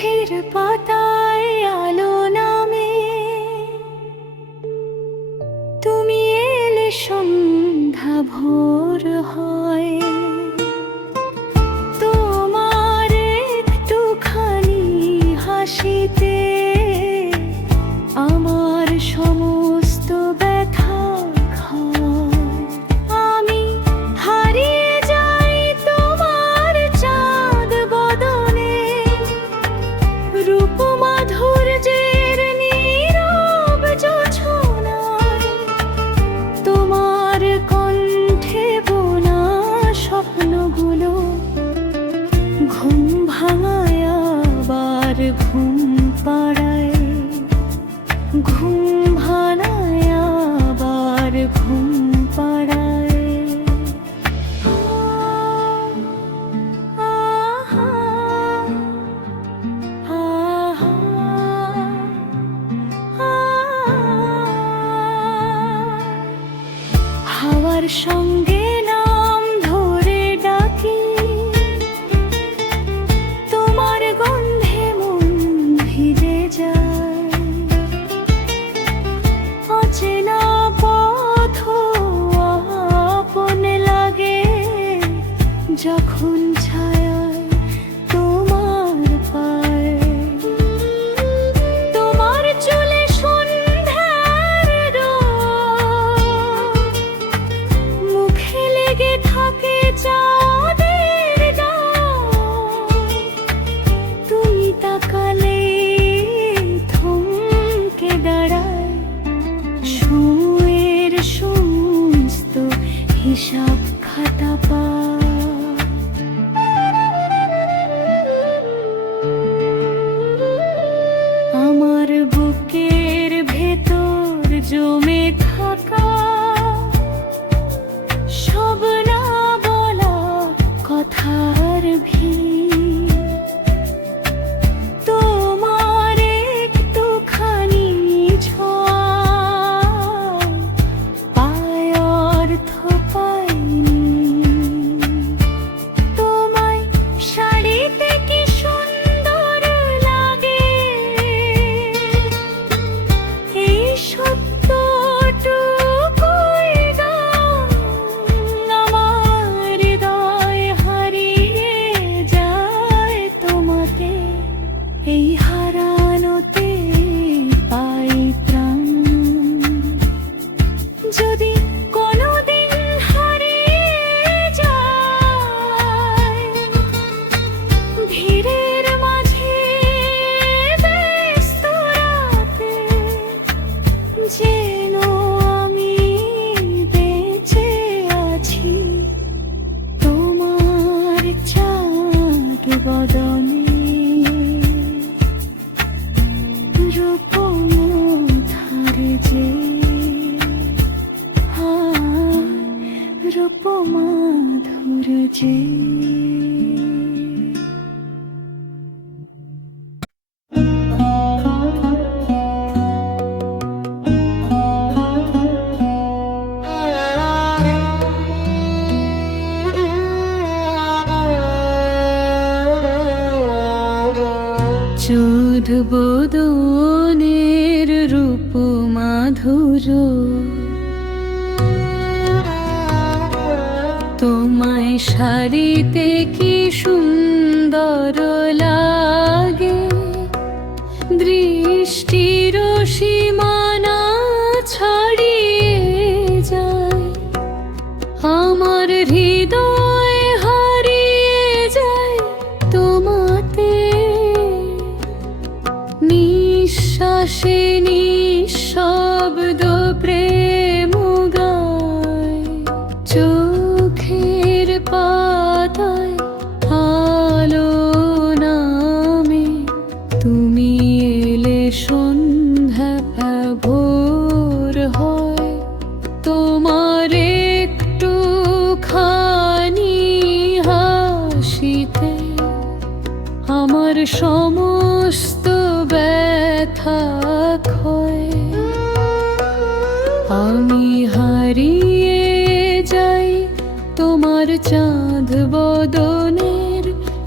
চোখের পাতায় আলো নামে, তুমি এলে সন্ধ্যা ভোর হয়। তোমার একটুখানি হাসিতে আমার সমস্ত ব্যথা ক্ষয়। আমি হারিয়ে যাই তোমার চাঁদ বদনে, রূপ মাধুর্যের নীরব জোছনায়। তোমার কণ্ঠে বোনা স্বপ্নগুলো ঘুম ভাঙায় আবার ঘুম পাড়ায়, ঘুম ভাঙায় আবার ঘুম পাড়ায়। হাওয়ার সঙ্গে নাম ধরে ডাকি, তোমার গন্ধে মন ভিজে যায়। অচেনা পথ আপন লাগে যখন ছায়ায় তোমার পায়। তোমার চুলে সন্ধ্যার রোদ, মুখে লেগে থাকে চাঁদের ডাক। তুমি তাকালে থমকে দাঁড়ায় সময়ের সমস্ত হিসাব খাতা পা। আমার বুকের ভেতর জমে থাকা সব না বলা কথার ভিড়, তোমার একটুখানি ছোঁয়ায় পায় অর্থ পাইনি। তোমায় শাড়িতে কি সুন্দর লাগে, এই সত্যটুকুই গান। আমার হৃদয় হারিয়ে যায় তোমাতে, এই হারানোতে পাই প্রাণ। যদি কোনোদিন হারিয়ে যায় ভিড়ের মাঝে ব্যস্ত রাতে, যেন আমি বেঁচে আছি তোমার চাঁদ বদনে। রূপমাধার যে রূপমাধুর যে। চোদ বদনের রূপ মাধুর, তোমায় শাড়িতে কি সুন্দর লাগে। দৃষ্টির সীমানা ছাড়িয়ে যায়, আমার হৃদয় হারিয়ে যায় তোমাতে। নিঃশ্বাসে নিঃশব্দ প্রেম গায়, চোখের পাতায় আলো নামে। তুমি এলে সন্ধ্যা ভোর হয়, তোমার একটুখানি হাসিতে আমার সমস্ত ব্যথা ক্ষয়। আমি হারিয়ে যাই তোমার চাঁদ বদনের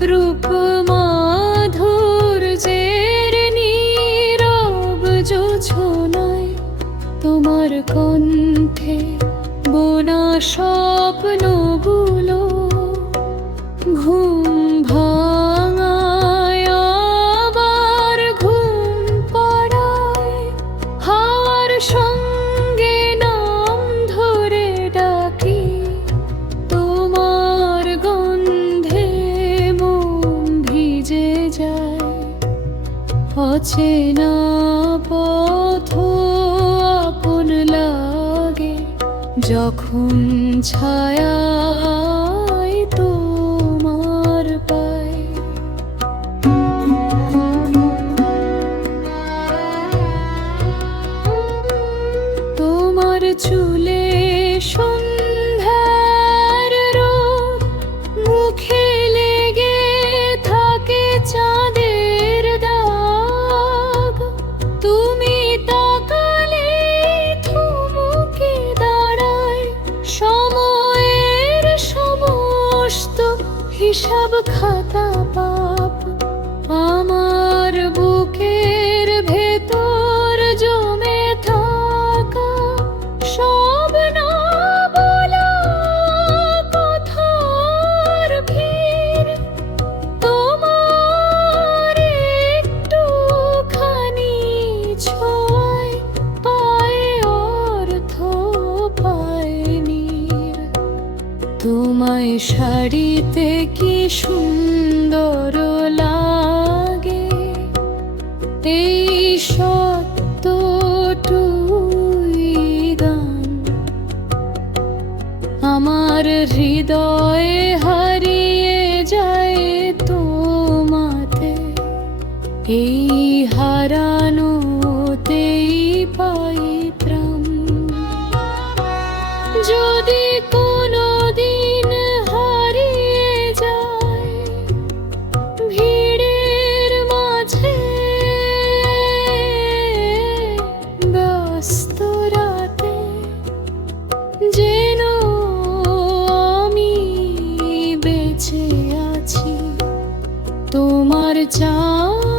রূপ মাধুর্যে। স্বপ্নগুলো ঘুম ভাঙায় আবার ঘুম পাড়ায়, হাওয়ার সঙ্গে নাম ধরে ডাকি, তোমার গন্ধে মন ভিজে যায়। অচেনা পথ আপন লাগে যখন ছায়ায় তোমার পাই। তোমার চুলে সন্ধ্যার রোদ, মুখে লেগে থাকে চাঁদের দাগ। তুমি তাকালে থমকে দাঁড়ায় সময়ের সমস্ত হিসাব খাতা পাপ। আমার বুকের ভেতর জমে থাকা সব না বলা কথার ভিড়, তোমার একটুখানি ছোঁয়ায় পায় অর্থ পায়নি। তোমায় শাড়িতে কি সুন্দর লাগে, এই সত্যটুই গান আমার হৃদয়ে হারিয়ে যায় তোমাতে। এই হারানোতেই পাই ত্রাণ। যদি কোনোদিন হারিয়ে যায় ভিড়ের মাঝে ব্যস্ত রাতে, যেন আমি বেঁচে আছি তোমার চাঁদ